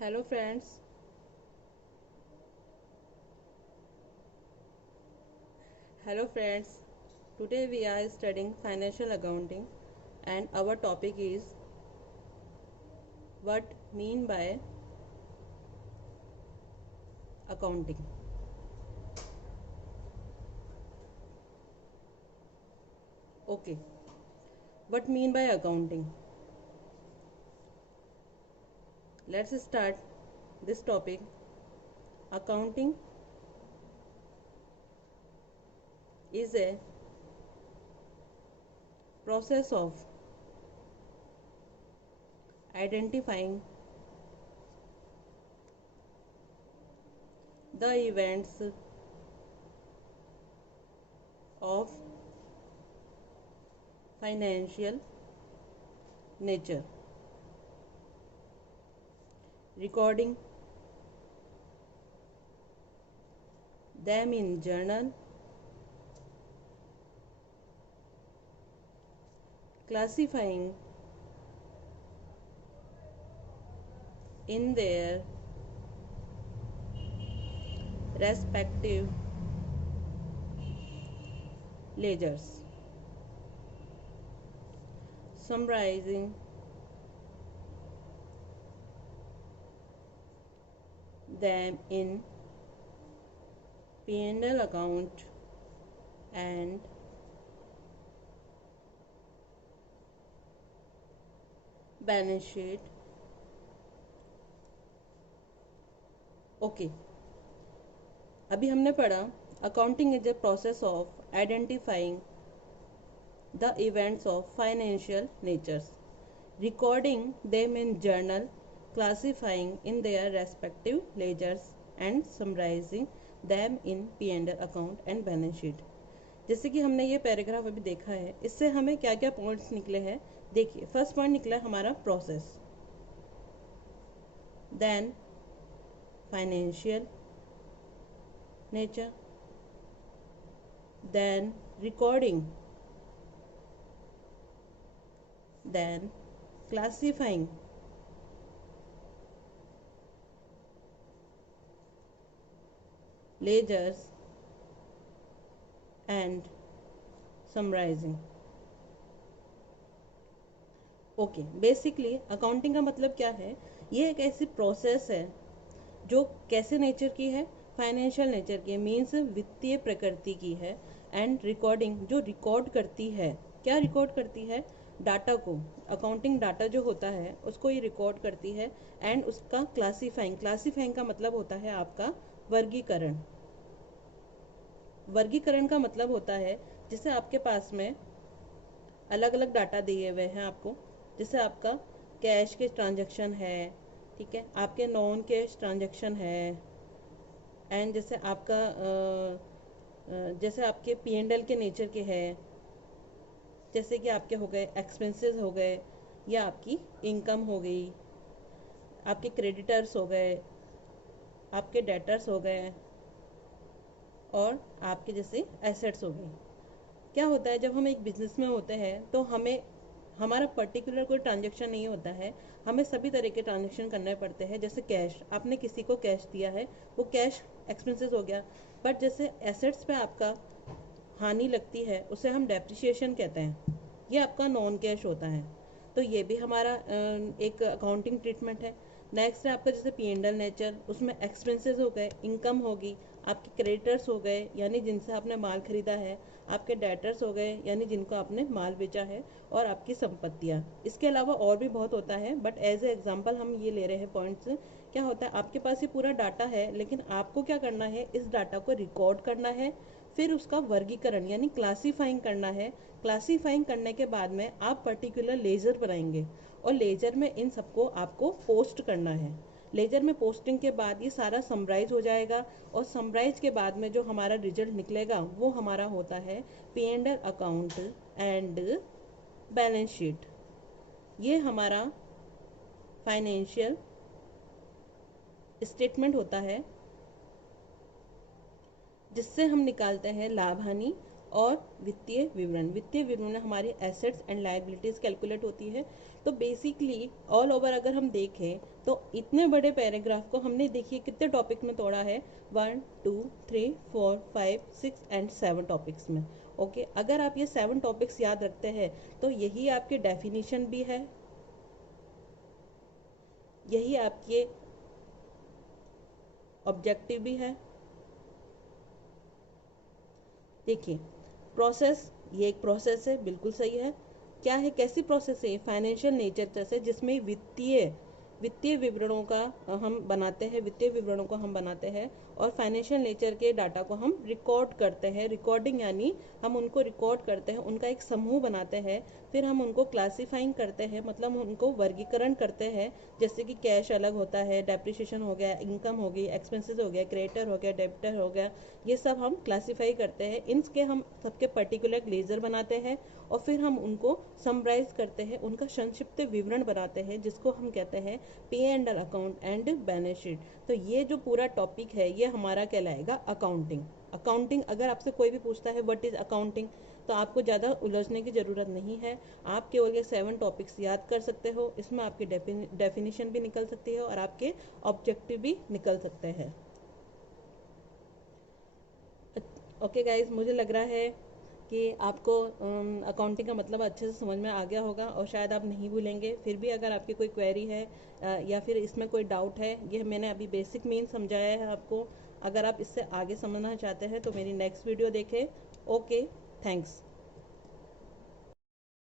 Hello friends, hello friends. Today we are studying financial accounting and our topic is what mean by accounting. Okay, what mean by accounting? Let's start this topic. Accounting is a process of identifying the events of financial nature, recording them in journal, classifying in their respective ledgers, summarizing them in P&L account and balance sheet. Okay, अभी हमने पढ़ा accounting is a process of identifying the events of financial natures, recording them in journal, classifying in their respective ledgers and summarizing them in P&L account and balance sheet. जैसे कि हमने ये paragraph अभी देखा है, इससे हमें क्या क्या पॉइंट्स निकले हैं. देखिए, फर्स्ट पॉइंट निकला हमारा process, then financial nature, then recording, then classifying, ledgers and summarizing. Okay, basically accounting का मतलब क्या है? ये एक ऐसी प्रोसेस है जो कैसे नेचर की है? फाइनेंशियल नेचर की, मीन्स वित्तीय प्रकृति की है. एंड रिकॉर्डिंग, जो रिकॉर्ड करती है. क्या रिकॉर्ड करती है? डाटा को, अकाउंटिंग डाटा जो होता है उसको ये रिकॉर्ड करती है. एंड उसका क्लासीफाइंग, क्लासीफाइंग का मतलब होता है आपका वर्गीकरण. वर्गीकरण का मतलब होता है जैसे आपके पास में अलग अलग डाटा दिए हुए हैं आपको, जैसे आपका कैश के ट्रांजैक्शन है, ठीक है, आपके नॉन कैश ट्रांजैक्शन है, एंड जैसे आपका जैसे आपके P&L के नेचर के है, जैसे कि आपके हो गए एक्सपेंसेस हो गए, या आपकी इनकम हो गई, आपके क्रेडिटर्स हो गए, आपके डेटर्स हो गए, और आपके जैसे एसेट्स हो गई. क्या होता है, जब हम एक बिजनेस में होते हैं तो हमें हमारा पर्टिकुलर कोई ट्रांजेक्शन नहीं होता है, हमें सभी तरह के ट्रांजेक्शन करने पड़ते हैं. जैसे कैश, आपने किसी को कैश दिया है, वो कैश एक्सपेंसेस हो गया. बट जैसे एसेट्स पे आपका हानि लगती है उसे हम डेप्रिसिएशन कहते हैं, ये आपका नॉन कैश होता है. तो ये भी हमारा एक अकाउंटिंग ट्रीटमेंट है. नेक्स्ट है आपका जैसे P&L नेचर, उसमें एक्सपेंसेस हो गए, इनकम होगी, आपके क्रेडिटर्स हो गए यानी जिनसे आपने माल खरीदा है, आपके डेटर्स हो गए यानी जिनको आपने माल बेचा है, और आपकी संपत्तियाँ. इसके अलावा और भी बहुत होता है, बट एज ए एग्जांपल हम ये ले रहे हैं पॉइंट्स. क्या होता है, आपके पास ये पूरा डाटा है, लेकिन आपको क्या करना है, इस डाटा को रिकॉर्ड करना है, फिर उसका वर्गीकरण यानी क्लासीफाइंग करना है. क्लासीफाइंग करने के बाद में आप पर्टिकुलर लेजर बनाएंगे, और लेजर में इन सबको आपको पोस्ट करना है. लेजर में पोस्टिंग के बाद ये सारा समराइज हो जाएगा, और समराइज के बाद में जो हमारा रिजल्ट निकलेगा वो हमारा होता है P&L account and balance sheet. ये हमारा फाइनेंशियल स्टेटमेंट होता है, जिससे हम निकालते हैं लाभ हानि और वित्तीय विवरण, वित्तीय विवरण में हमारी एसेट्स एंड लायबिलिटीज कैलकुलेट होती है। तो बेसिकली ऑल ओवर अगर हम देखें तो इतने बड़े पैराग्राफ को हमने देखिए कितने टॉपिक में तोड़ा है, 1 2 3 4 5 6 एंड 7 टॉपिक्स में। ओके, अगर आप ये 7 टॉपिक्स याद रखते हैं तो यही आपके डेफिनेशन भी है, यही आपके ऑब्जेक्टिव भी है। देखिए प्रोसेस, ये एक प्रोसेस है, बिल्कुल सही है। क्या है, कैसी प्रोसेस है, फाइनेंशियल नेचर से, जिसमें वित्तीय वित्तीय विवरणों का हम बनाते हैं, वित्तीय विवरणों को हम बनाते हैं और फाइनेंशियल नेचर के डाटा को हम रिकॉर्ड करते हैं। रिकॉर्डिंग यानी हम उनको रिकॉर्ड करते हैं, उनका एक समूह बनाते हैं, फिर हम उनको क्लासिफाइंग करते हैं, मतलब उनको वर्गीकरण करते हैं। जैसे कि कैश अलग होता है, डेप्रिसिएशन हो गया, इनकम हो गई, एक्सपेंसेस हो गया, क्रेडिटर हो गया, डेबिटर हो गया, ये सब हम क्लासीफाई करते हैं। इनके हम सबके पर्टिकुलर ग्लेजर बनाते हैं और फिर हम उनको समराइज करते हैं, उनका संक्षिप्त विवरण बनाते हैं, जिसको हम कहते हैं पे and account and balance sheet. तो ये जो पूरा टॉपिक है ये हमारा कहलाएगा अकाउंटिंग। अकाउंटिंग, अगर आपसे कोई भी पूछता है व्हाट इज अकाउंटिंग, तो आपको ज़्यादा उलझने की ज़रूरत नहीं है। आप केवल ये 7 टॉपिक्स याद कर सकते हो, इसमें आपकी डेफिनेशन भी निकल सकती है और आपके ऑब्जेक्टिव भी निकल सकते हैं। ओके गाइज, मुझे लग रहा है कि आपको अकाउंटिंग का मतलब अच्छे से समझ में आ गया होगा और शायद आप नहीं भूलेंगे। फिर भी अगर आपकी कोई क्वेरी है या फिर इसमें कोई डाउट है, ये मैंने अभी बेसिक मीन समझाया है आपको। अगर आप इससे आगे समझना चाहते हैं तो मेरी नेक्स्ट वीडियो देखें। Okay, thanks.